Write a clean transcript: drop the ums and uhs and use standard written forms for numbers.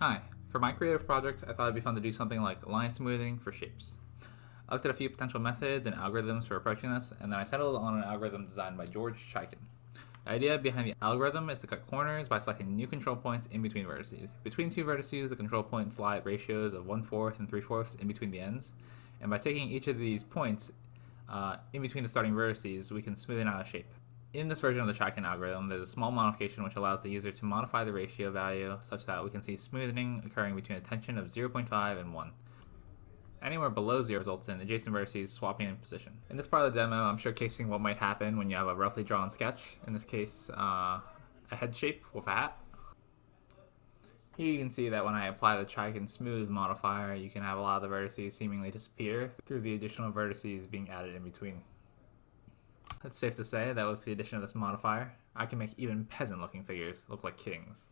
Hi, for my creative project, I thought it'd be fun to do something like line smoothing for shapes. I looked at a few potential methods and algorithms for approaching this, and then I settled on an algorithm designed by George Chaikin. The idea behind the algorithm is to cut corners by selecting new control points in between vertices. Between two vertices, the control points lie at ratios of 1/4 and 3/4 in between the ends, and by taking each of these points in between the starting vertices, we can smoothen out a shape. In this version of the Chaikin algorithm, there's a small modification which allows the user to modify the ratio value such that we can see smoothing occurring between a tension of 0.5 and 1. Anywhere below 0 results in adjacent vertices swapping in position. In this part of the demo, I'm showcasing what might happen when you have a roughly drawn sketch, in this case, a head shape with a hat. Here you can see that when I apply the Chaikin Smooth modifier, you can have a lot of the vertices seemingly disappear through the additional vertices being added in between. It's safe to say that with the addition of this modifier, I can make even peasant looking figures look like kings.